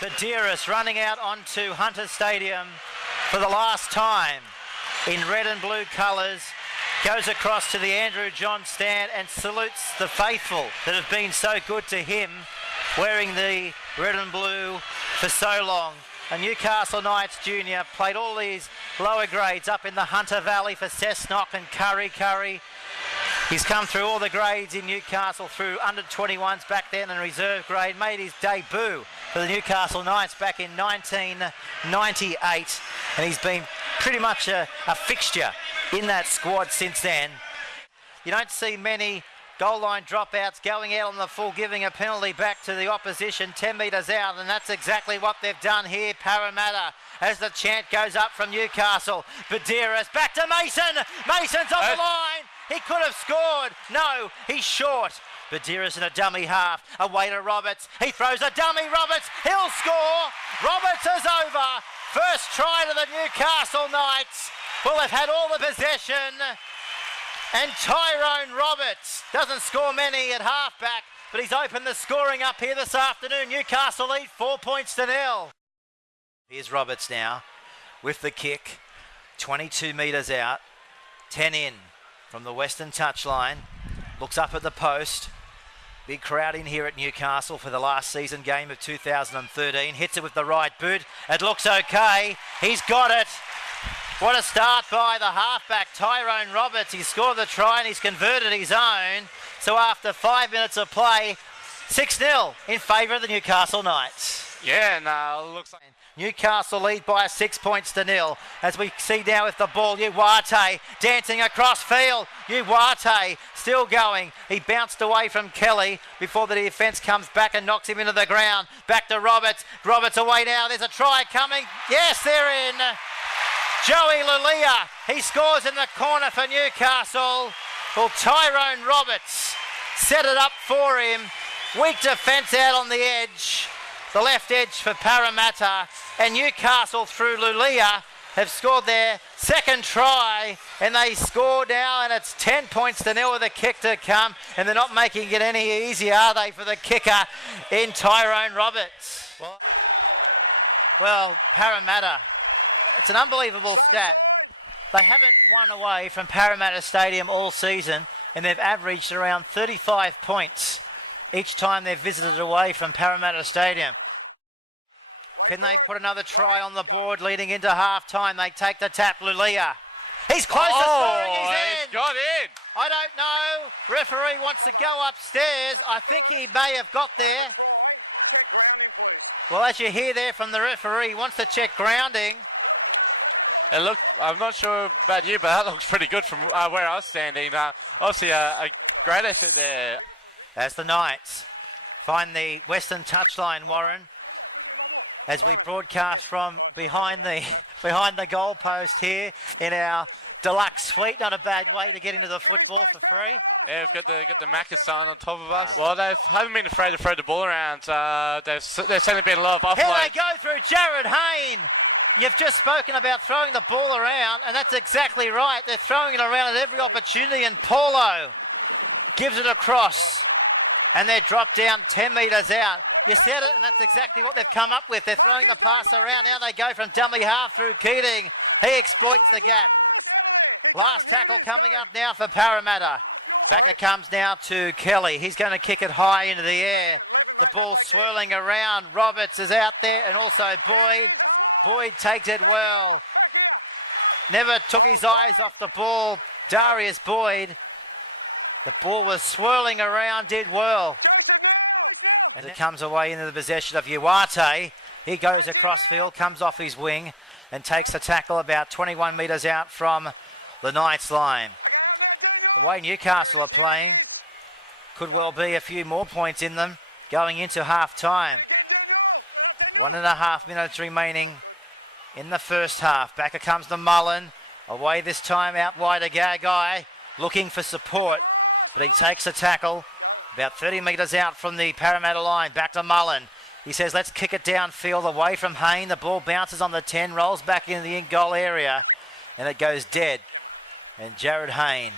Badiris running out onto Hunter Stadium for the last time in red and blue colours. Goes across to the Andrew John stand and salutes the faithful that have been so good to him, wearing the red and blue for so long. A Newcastle Knights junior played all these lower grades up in the Hunter Valley for Cessnock and Curry. He's come through all the grades in Newcastle, through under 21s back then and reserve grade. Made his debut for the Newcastle Knights back in 1998, and he's been pretty much a fixture in that squad since then. You don't see many goal line dropouts going out on the full, giving a penalty back to the opposition 10 metres out, and that's exactly what they've done here. Parramatta, as the chant goes up from Newcastle. Badiris back to Mason. Mason's on the line. He could have scored. No, he's short. Badiris in a dummy half. Away to Roberts. He throws a dummy. Roberts. He'll score. Roberts is over. First try to the Newcastle Knights. Well, they've had all the possession. And Tyrone Roberts doesn't score many at halfback, but he's opened the scoring up here this afternoon. Newcastle lead 4 points to 0. Here's Roberts now with the kick. 22 metres out. 10 in from the western touchline. Looks up at the post. Big crowd in here at Newcastle for the last season game of 2013. Hits it with the right boot. It looks okay. He's got it. What a start by the halfback, Tyrone Roberts. He scored the try and he's converted his own. So after 5 minutes of play, 6-0 in favour of the Newcastle Knights. Yeah, no, looks like Newcastle lead by 6 points to 0. As we see now with the ball, Uwate dancing across field. Uwate still going. He bounced away from Kelly before the defence comes back and knocks him into the ground. Back to Roberts. Roberts away now. There's a try coming. Yes, they're in. Joey Lulia, he scores in the corner for Newcastle. Well, Tyrone Roberts set it up for him. Weak defence out on the edge. The left edge for Parramatta, and Newcastle through Lulia have scored their second try, and they score now, and it's 10 points to 0 with a kick to come, and they're not making it any easier, are they, for the kicker in Tyrone Roberts? Well, Parramatta, it's an unbelievable stat. They haven't won away from Parramatta Stadium all season, and they've averaged around 35 points each time they've visited away from Parramatta Stadium. Can they put another try on the board leading into half-time? They take the tap, Lulia. He's close to scoring, he's got in. I don't know. Referee wants to go upstairs. I think he may have got there. Well, as you hear there from the referee, he wants to check grounding. It looked, I'm not sure about you, but that looks pretty good from where I was standing. Obviously, a great effort there. As the Knights find the western touchline, Warren, as we broadcast from behind the goalpost here in our deluxe suite. Not a bad way to get into the football for free. Yeah, we've got the Macca sign on top of us. Well, they haven't been afraid to throw the ball around. There's certainly been a lot of offload. Here they go through Jared Hayne. You've just spoken about throwing the ball around, and that's exactly right. They're throwing it around at every opportunity, and Paulo gives it across, and they're dropped down 10 metres out. You said it, and that's exactly what they've come up with. They're throwing the pass around. Now they go from dummy half through Keating. He exploits the gap. Last tackle coming up now for Parramatta. Back it comes now to Kelly. He's going to kick it high into the air. The ball swirling around. Roberts is out there, and also Boyd. Boyd takes it well. Never took his eyes off the ball. Darius Boyd. The ball was swirling around, did well. As it comes away into the possession of Uwate, he goes across field, comes off his wing and takes the tackle about 21 metres out from the Knights line. The way Newcastle are playing, could well be a few more points in them going into half-time. 1.5 minutes remaining in the first half. Back comes the Mullen, away this time out wide to Gagai, looking for support, but he takes the tackle. About 30 metres out from the Parramatta line. Back to Mullen. He says, let's kick it downfield away from Hayne. The ball bounces on the 10, rolls back into the in-goal area, and it goes dead. And Jared Hayne.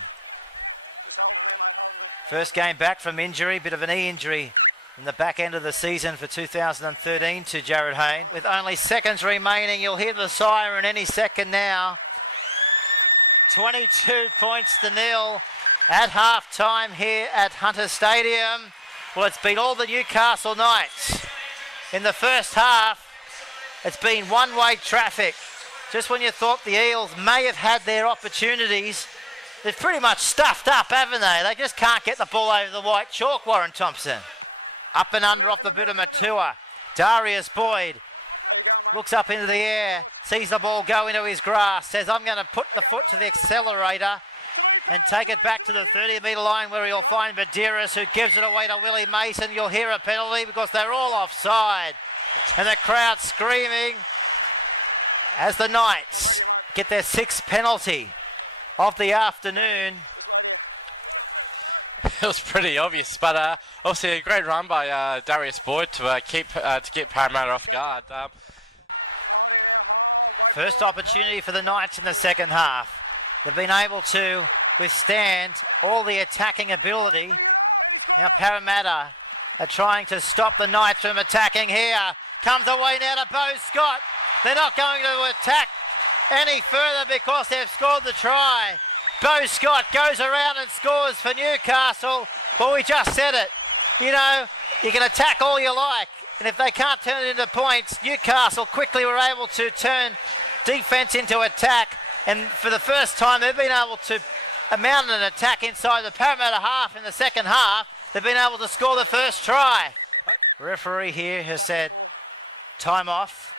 First game back from injury, bit of a knee injury in the back end of the season for 2013 to Jared Hayne. With only seconds remaining, you'll hear the siren any second now. 22 points to nil at half time here at Hunter Stadium. Well, it's been all the Newcastle Knights. In the first half, it's been one-way traffic. Just when you thought the Eels may have had their opportunities, they've pretty much stuffed up, haven't they? They just can't get the ball over the white chalk, Warren Thompson. Up and under off the bit of Matua. Darius Boyd looks up into the air, sees the ball go into his grasp, says, I'm going to put the foot to the accelerator and take it back to the 30-metre line where he'll find Medeiros, who gives it away to Willie Mason. You'll hear a penalty because they're all offside. And the crowd screaming as the Knights get their 6th penalty of the afternoon. It was pretty obvious, but obviously a great run by Darius Boyd to get Parramatta off guard. First opportunity for the Knights in the second half. They've been able to withstand all the attacking ability. Now Parramatta are trying to stop the Knights from attacking here. Comes away now to Beau Scott. They're not going to attack any further because they've scored the try. Beau Scott goes around and scores for Newcastle. Well, we just said it. You know, you can attack all you like, and if they can't turn it into points, Newcastle quickly were able to turn defence into attack, and for the first time they've been able to mount an attack inside the Parramatta half in the second half. They've been able to score the first try. Referee here has said time off.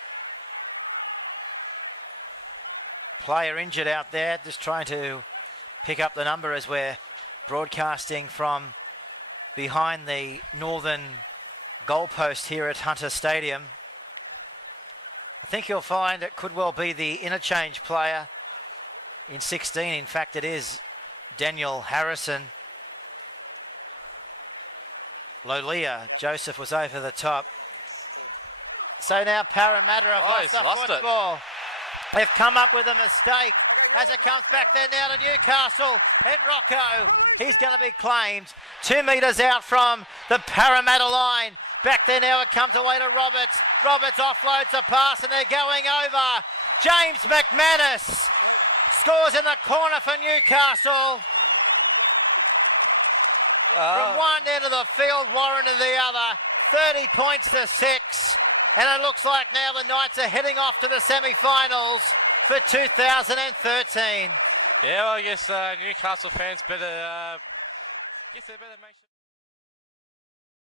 Player injured out there, just trying to pick up the number as we're broadcasting from behind the northern goalpost here at Hunter Stadium. I think you'll find it could well be the interchange player in 16. In fact, it is Daniel Harrison. Lolia Joseph was over the top. So now Parramatta have lost the football. They've come up with a mistake as it comes back there now to Newcastle. And Rocco, he's going to be claimed 2 metres out from the Parramatta line. Back there now it comes away to Roberts. Roberts offloads the pass and they're going over. James McManus scores in the corner for Newcastle. From one end of the field, Warren to the other. 30 points to 6. And it looks like now the Knights are heading off to the semi-finals for 2013. Yeah, well, I guess Newcastle fans better make sure.